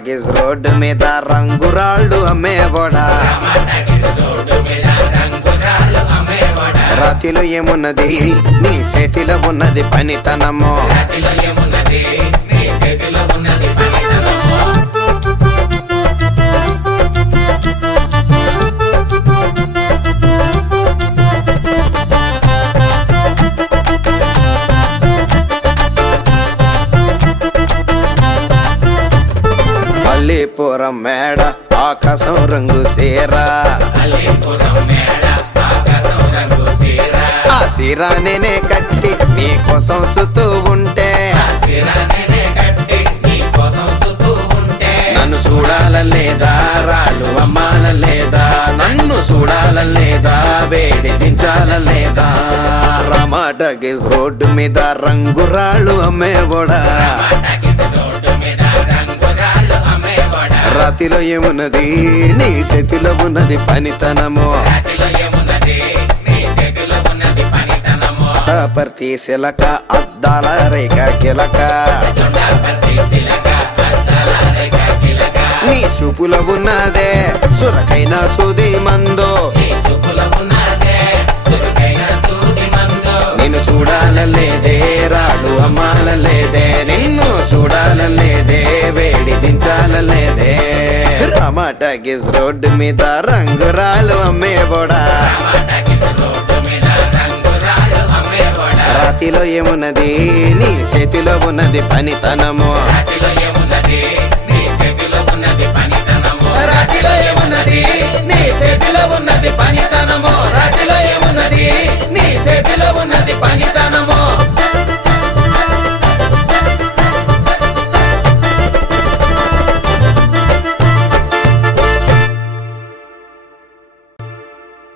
talkies road మీద రంగురాళ్ళు అమ్మేవాడా రాతిలో ఏమున్నది నీ చేతిలో ఉన్నది పనితనము అల్లీపురం మేడ ఆకాశం రంగు సీరా ఆ సీరా నేనే కట్టి నీ కోసం సుతూ ఉంటే నన్ను చూడాలలేదా రాళ్ళు అమ్మాలలేదా నన్ను చూడాలలేదా వేడి దించాలలేదా రామాటగిస్ రోడ్డు మీద రంగురాళ్ళు అమ్మేవాడా రాతిలో ఏమున్నది నీ చేతిలో ఉన్నది పనితనము ప్రతి శిలక అద్దాల రేఖ కిలక నీ చూపులో ఉన్నదే సురకైన సూది మందో నిన్ను చూడాలలేదే రాళ్ళు అమ్మాలలేదే నిన్ను చూడాలలేదే వేడి దించాలలేదే రామాటగిస్ రోడ్డు మీద రంగురాళ్ళు అమ్మేవాడా రాతిలో ఏమున్నది నీ చేతిలో ఉన్నది పనితనము రాతిలో ఏమున్నది నీ చేతిలో ఉన్నది పనితనము రాతిలో ఏమున్నది నీ చేతిలో ఉన్నది పనితనము